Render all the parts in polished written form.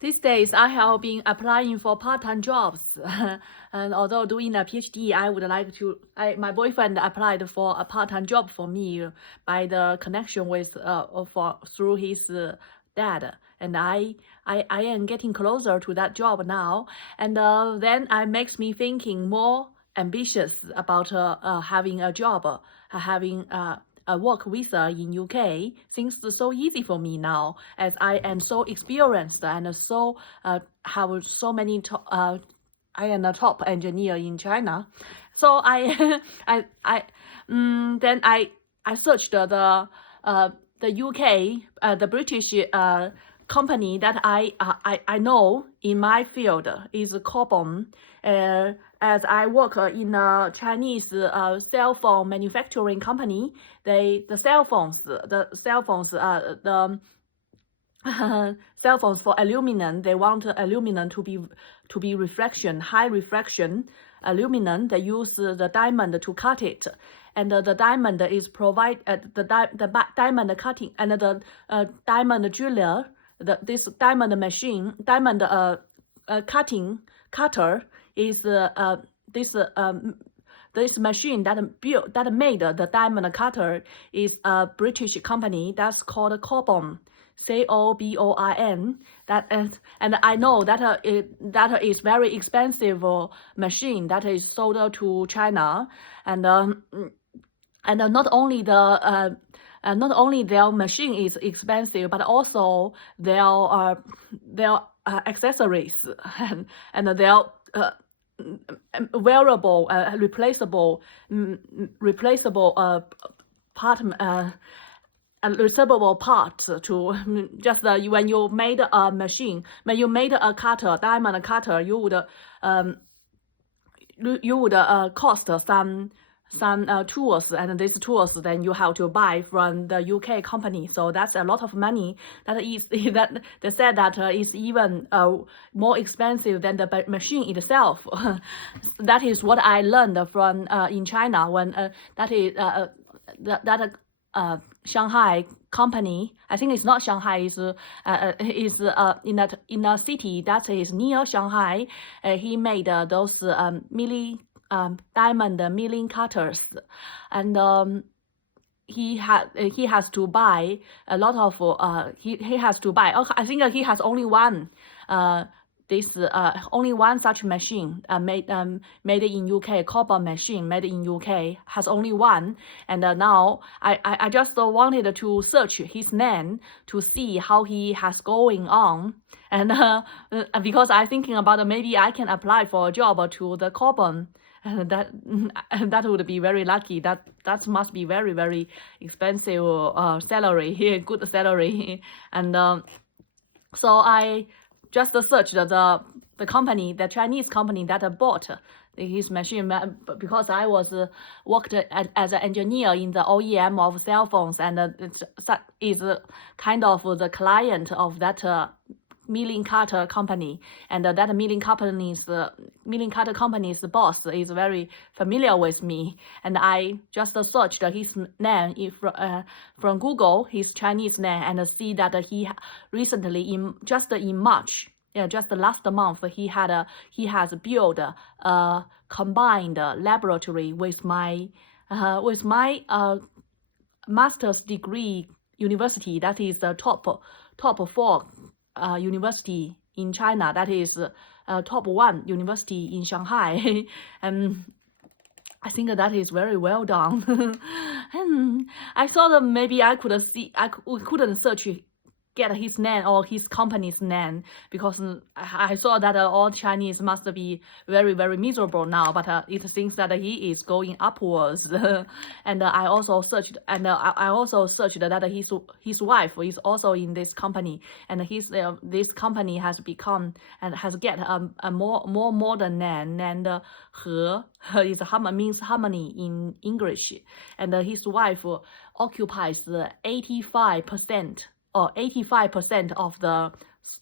These days, I have been applying for part-time jobs, and although doing a PhD, I would like to. My boyfriend applied for a part-time job for me by the connection with through his dad, and I am getting closer to that job now, and then it makes me thinking more ambitious about having a job, having a work visa in UK seems so easy for me now, as I am so experienced and so have so many. I am a top engineer in China, so then I searched the UK the British company that I know in my field is Cobham. As I work in a Chinese cell phone manufacturing company, the cell phones cell phones for aluminum. They want aluminum to be high refraction aluminum. They use the diamond to cut it, and the diamond is the diamond cutting and the diamond driller. This diamond machine, diamond cutter is this machine that made the diamond cutter is a British company that's called Cobham, Cobon. And I know that that is very expensive machine that is sold to China, and not only not only their machine is expensive, but also their accessories and their wearable, replaceable part and reusable parts to just when you made a machine, when you made a cutter, diamond cutter, you would cost some tools, and these tools then you have to buy from the UK company. So that's a lot of money. That is that they said that is even more expensive than the machine itself. That is what I learned from in China when that is Shanghai company. I think it's not Shanghai. Is in a city that is near Shanghai. He made those diamond milling cutters, and he has to buy a lot of he has to buy. I think he has only one only one such machine made in UK. Cobham machine made in UK has only one, and now I just wanted to search his name to see how he has going on, and because I thinking about maybe I can apply for a job to the Cobham. That would be very lucky. That must be very, very expensive salary, good salary, and so I just searched the company, the Chinese company that bought his machine, because I was worked as an engineer in the OEM of cell phones, and it is kind of the client of that milling cutter company, and that milling cutter company's boss is very familiar with me, and I just searched his name from Google, his Chinese name, and see that he recently just in March, just last month, he has built a combined laboratory with my master's degree university. That is the top 4 university in China. That is top 1 university in Shanghai. And I think that is very well done. And I thought maybe I couldn't search get his name or his company's name, because I saw that all Chinese must be very, very miserable now, but it seems that he is going upwards. And I also searched, that his wife is also in this company, and this company has become and has get a more modern name, and He means harmony in English, and his wife occupies 85% or 85%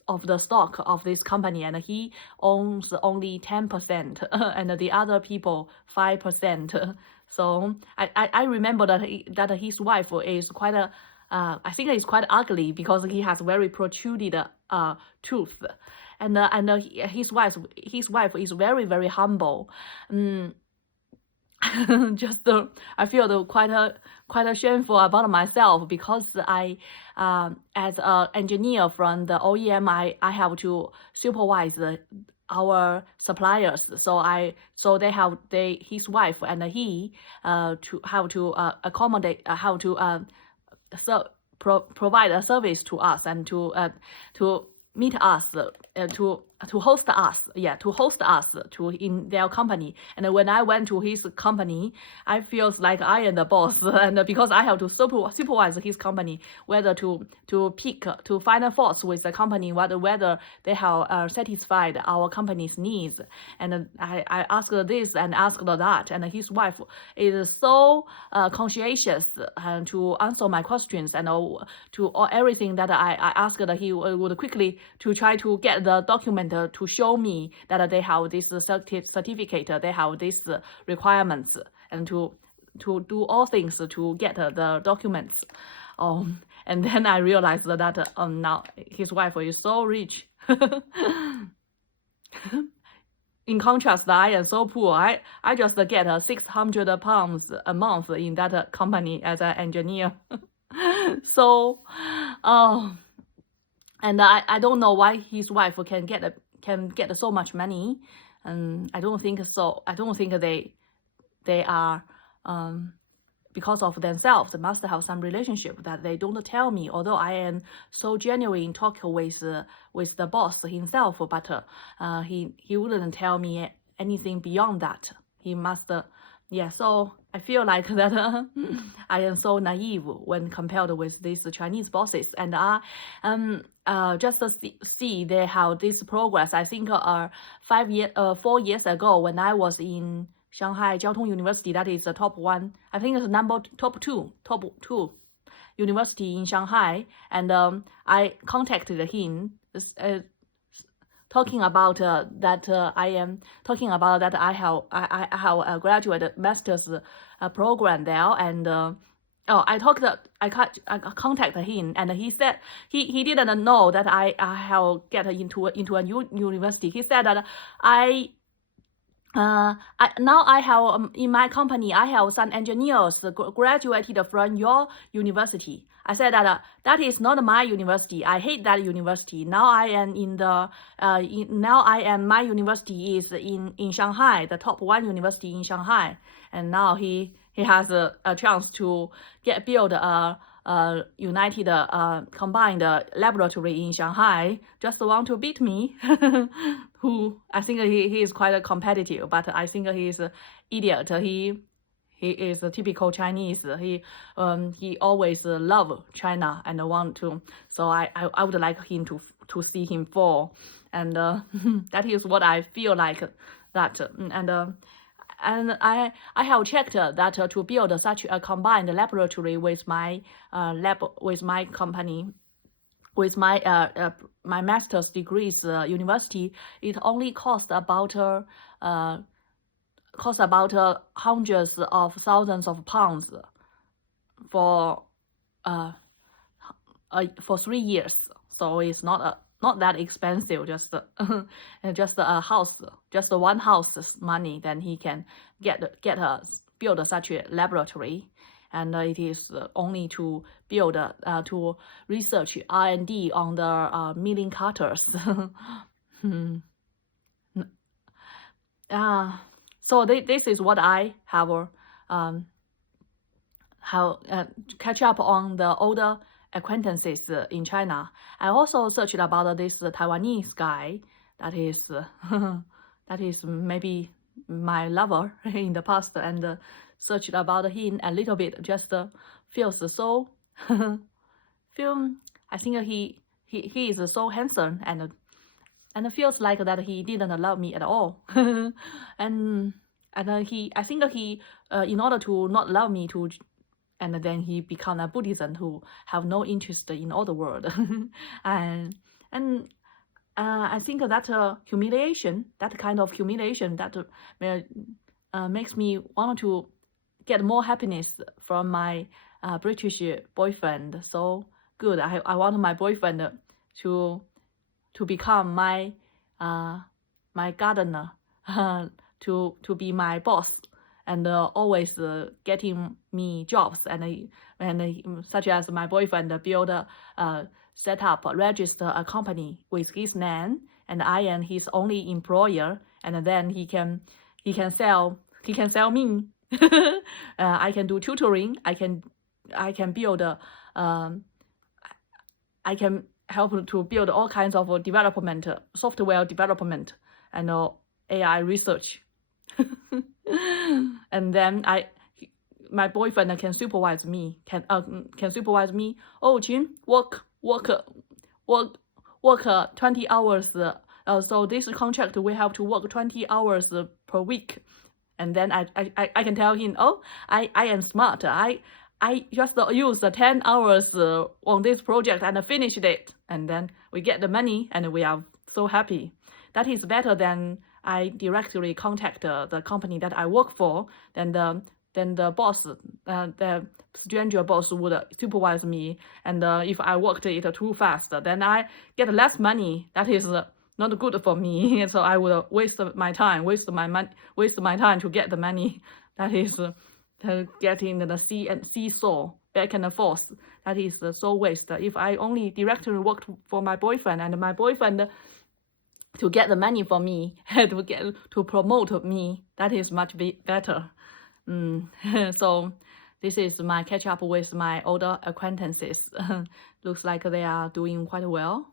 of the stock of this company, and he owns only 10%, and the other people 5%. So I remember that his wife is quite I think he's quite ugly because he has very protruded tooth, and his wife is very very humble. Just I feel quite shameful about myself because I as an engineer from the OEM I have to supervise our suppliers, so his wife and he to have to accommodate how to provide a service to us and to meet us to host us to in their company. And when I went to his company, I feels like I am the boss, and because I have to supervise his company, whether to find faults with the company, whether they have satisfied our company's needs. And I asked this and asked that, and his wife is so conscientious to answer my questions and to everything that I asked. He would quickly to try to get the document to show me that they have this certificate, they have these requirements, and to do all things to get the documents. And then I realized that now his wife is so rich. In contrast, I am so poor. I just get £600 a month in that company as an engineer. So, and I don't know why his wife can get so much money, and I don't think so. I don't think they are because of themselves. They must have some relationship that they don't tell me. Although I am so genuine talking with the boss himself, but he wouldn't tell me anything beyond that. He must. Yeah, so I feel like that I am so naive when compared with these Chinese bosses, and just see they have this progress. I think 4 years ago when I was in Shanghai Jiao Tong University, that is the top one. I think it's top two university in Shanghai, and I contacted him. Talking about that I am talking about that I have a graduate master's program there, and I contacted him, and he said he didn't know that I have get into a new university. He said that now I have in my company I have some engineers graduated from your university. I said that that is not my university. I hate that university. Now I am my university is in Shanghai, the top one university in Shanghai, and now he has a chance to build a united combined laboratory in Shanghai. Just want to beat me. Who I think he is quite competitive, but I think he is an idiot. He is a typical Chinese. He always love China and want to. So I would like him to see him fall, and that is what I feel like that. And I have checked that to build such a combined laboratory with my company, with my my master's degrees university, it only costs about hundreds of thousands of pounds for 3 years. So it's not that expensive. Just a house, just one house's money, then he can build such a laboratory. And it is only to build to research R&D on the milling cutters. So this is what I have catch up on the older acquaintances in China. I also searched about this Taiwanese guy that is maybe my lover in the past, and searched about him a little bit. Just feels so I think he is so handsome, and feels like that he didn't love me at all. and I think he in order to not love me and then he become a Buddhism who have no interest in all the world. and I think that humiliation, that kind of humiliation, that makes me want to get more happiness from my British boyfriend. So good. I want my boyfriend to become my my gardener, to be my boss, and always getting me jobs, and such as my boyfriend build set up, register a company with his name, and I am his only employer, and then he can sell me. I can do tutoring. I can build I can help to build all kinds of development, software development, and AI research. And then my boyfriend can supervise me. Can supervise me. Oh, Jin, work 20 hours. So this contract we have to work 20 hours per week. And then I can tell him, oh, I am smart. I just use 10 hours on this project and finished it. And then we get the money and we are so happy. That is better than I directly contact the company that I work for. Then the boss, the stranger boss would supervise me. And if I worked it too fast, then I get less money. That is not good for me. So I will waste my time to get the money. That is getting the seesaw back and forth. That is so waste. If I only directly worked for my boyfriend, and my boyfriend to get the money for me, to promote me, that is much better. So this is my catch up with my older acquaintances. Looks like they are doing quite well.